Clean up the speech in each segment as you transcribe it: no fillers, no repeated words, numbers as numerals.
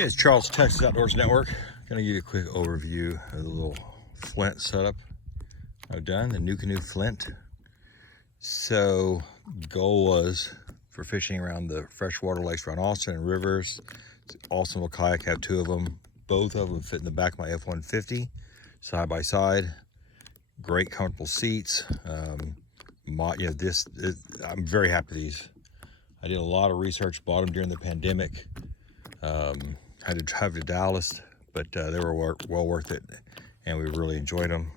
Hey, it's Charles, Texas Outdoors Network. Gonna give you a quick overview of the little Flynt setup I've done, the Nucanoe Flynt. So, goal was for fishing around the freshwater lakes around Austin and rivers. It's an awesome little kayak, have two of them. Both of them fit in the back of my F-150, side by side. Great comfortable seats. I'm very happy with these. I did a lot of research, bought them during the pandemic. Had to drive to Dallas, but they were well worth it, and we really enjoyed them.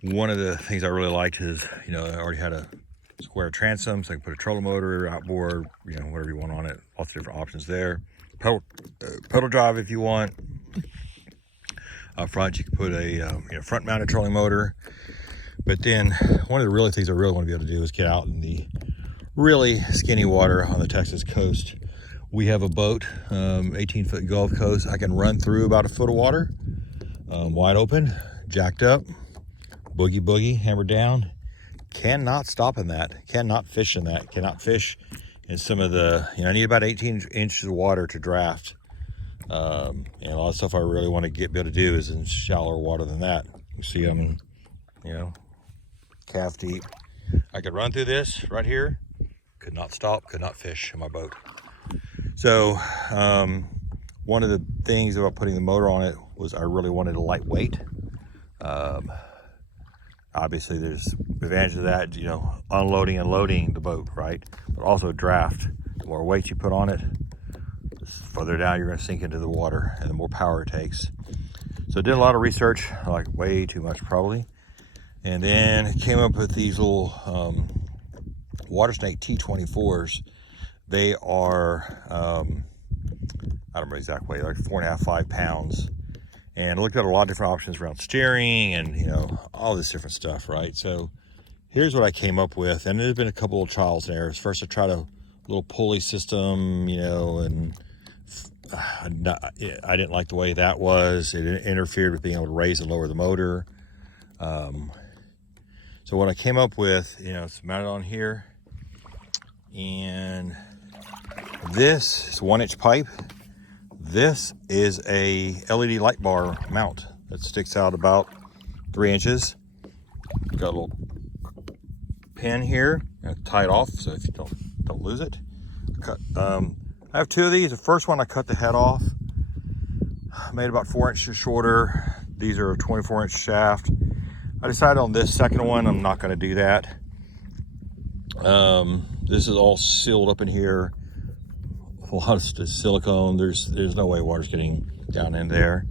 One of the things I really liked is, I already had a square transom, so I can put a trolling motor, outboard, whatever you want on it. Lots of different options there. Pedal drive if you want. Up front, you can put a front-mounted trolling motor. But then, one of the really things I really want to be able to do is get out in the really skinny water on the Texas coast. We have a boat, 18-foot Gulf Coast. I can run through about a foot of water, wide open, jacked up, boogie, hammered down. Cannot stop in that, cannot fish in that, cannot fish in some of the, I need about 18 inches of water to draft. And a lot of stuff I really want to be able to do is in shallower water than that. You see I'm, calf deep. I could run through this right here, could not stop, could not fish in my boat. So one of the things about putting the motor on it was I really wanted a lightweight. Obviously there's advantage of that, unloading and loading the boat, right? But also draft. The more weight you put on it, the further down you're going to sink into the water, and the more power it takes. So I did a lot of research, like way too much probably, and then came up with these little water snake T24s. They are, I don't remember the exact weight, like 4.5, 5 pounds. And I looked at a lot of different options around steering and, all this different stuff, right? So here's what I came up with. And there's been a couple of trials and errors. First, I tried a little pulley system, and I didn't like the way that was. It interfered with being able to raise and lower the motor. So what I came up with, it's mounted on here. And this is 1-inch pipe. This is a LED light bar mount that sticks out about 3 inches. Got a little pin here, tie it off so if you don't lose it. I have two of these. The first one I cut the head off, made about 4 inches shorter. These are a 24-inch shaft. I decided on this second one I'm not going to do that. This is all sealed up in here. A lot of silicone. There's no way water's getting down in there.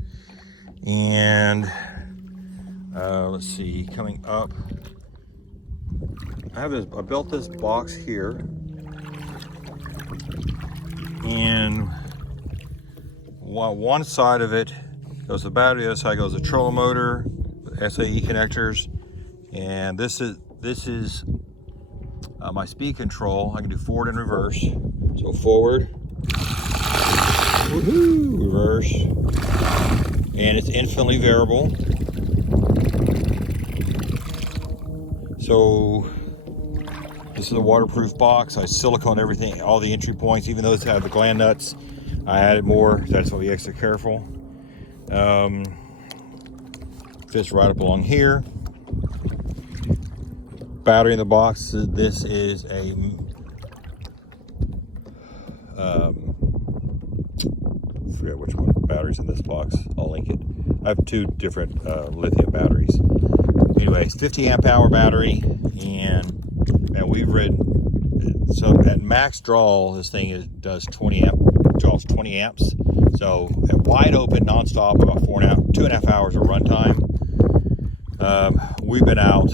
And let's see, coming up, I built this box here, and one side of it goes the battery, the other side goes the trolling motor, SAE connectors, and this is my speed control. I can do forward and reverse. So forward, woohoo, reverse, and it's infinitely variable. So this is a waterproof box. I silicone everything, all the entry points, even those have the gland nuts. I added more, so that's why be extra careful. Fits right up along here. Battery in the box. This is a forget which one batteries in this box. I'll link it. I have two different lithium batteries. Anyways, 50 amp hour battery, and we've ridden. So at max draw, this thing draws 20 amps. So at wide open, nonstop, about 2.5 hours of runtime. We've been out,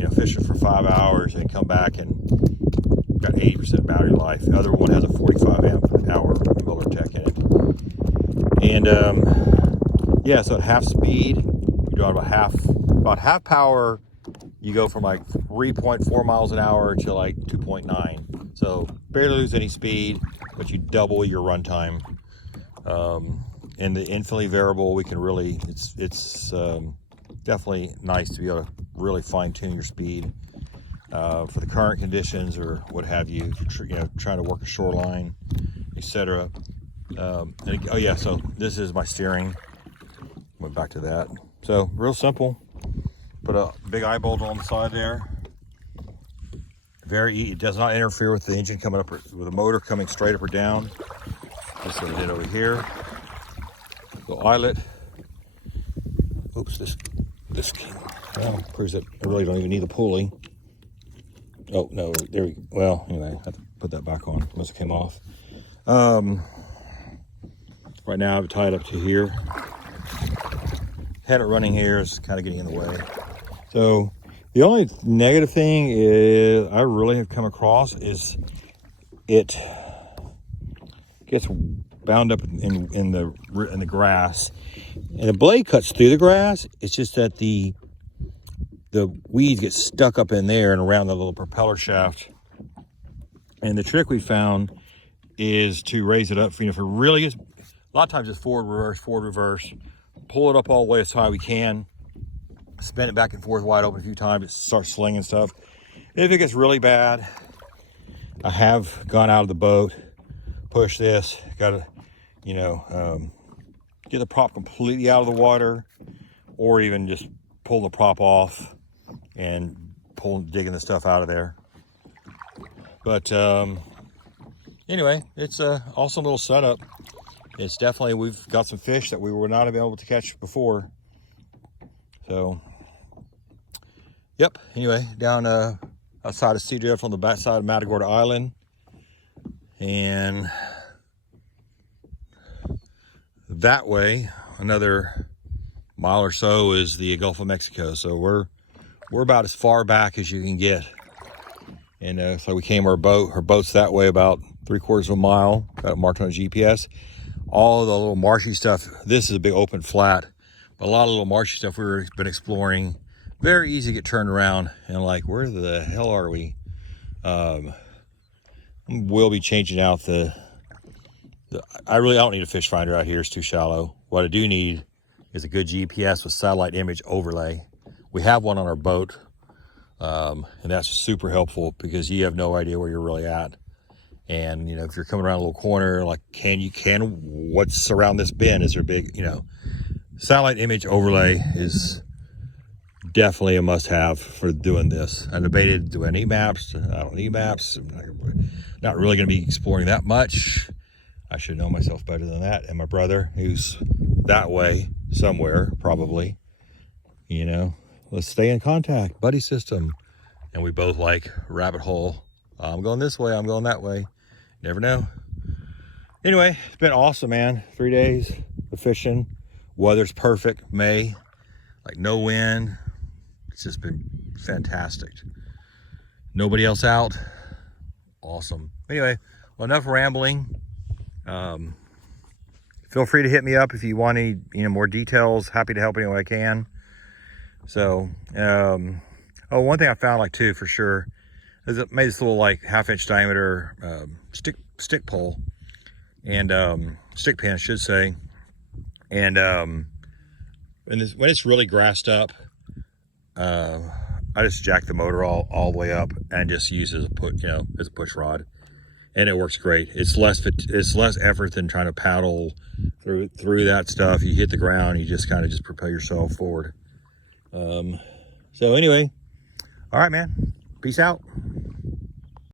and fishing for 5 hours and come back and got 80% battery life. The other one has a 45 amp hour Miller Tech in it. And so at half speed, you draw about half power. You go from like 3.4 miles an hour to like 2.9. So barely lose any speed, but you double your runtime. And the infinitely variable, we can really, it's definitely nice to be able to really fine tune your speed. for the current conditions or what have you, you know, trying to work a shoreline, etc. Oh yeah, so this is my steering. Went back to that. So real simple. Put a big eye bolt on the side there. Very easy. It does not interfere with the engine coming up, or with the motor coming straight up or down. Just like I did over here. Little eyelet. Oops, this came. Well, proves that I really don't even need the pulley. Oh no, there we go. Well, anyway, I have to put that back on. Must have came off. Right now I've tied up to here. Had it running here is kind of getting in the way. So the only negative thing is I really have come across is it gets bound up in the grass, and the blade cuts through the grass. It's just that the weeds get stuck up in there and around the little propeller shaft. And the trick we found is to raise it up. For, you know, if it really is, a lot of times it's forward, reverse. Pull it up all the way as high we can. Spin it back and forth wide open a few times. It starts slinging stuff. If it gets really bad, I have gone out of the boat, pushed this, got to, you know, get the prop completely out of the water, or even just pull the prop off and digging the stuff out of there. But anyway, it's a awesome little setup. It's definitely, we've got some fish that we were not able to catch before. So, yep. Anyway, down outside of Sea Drift on the back side of Matagorda Island, and that way another mile or so is the Gulf of Mexico. So we're about as far back as you can get. And so we came our boat's that way about 3/4 of a mile. Got it marked on a GPS. All the little marshy stuff. This is a big open flat, but a lot of little marshy stuff we've been exploring. Very easy to get turned around and like, where the hell are we? We'll be changing out I don't need a fish finder out here. It's too shallow. What I do need is a good GPS with satellite image overlay. We have one on our boat, and that's super helpful because you have no idea where you're really at. And, you know, if you're coming around a little corner, like, what's around this bend? Is there big, you know, satellite image overlay is definitely a must-have for doing this. I debated, do I need maps? I don't need maps. I'm not really going to be exploring that much. I should know myself better than that. And my brother, who's that way somewhere, probably, you know, let's stay in contact, buddy system. And we both like rabbit hole. I'm going this way, I'm going that way. Never know. Anyway, it's been awesome, man. 3 days of fishing. Weather's perfect, May, like no wind. It's just been fantastic. Nobody else out. Awesome. Anyway, well, enough rambling. Feel free to hit me up if you want any, you know, more details. Happy to help any way I can. So, oh, one thing I found, like, too, for sure, is it made this little, like, 1/2-inch diameter stick pole, and stick pin, I should say. And when it's really grassed up, I just jack the motor all the way up and just use it as a push rod, and it works great. It's less effort than trying to paddle through that stuff. You hit the ground, you just kind of just propel yourself forward. So anyway, all right, man. Peace out.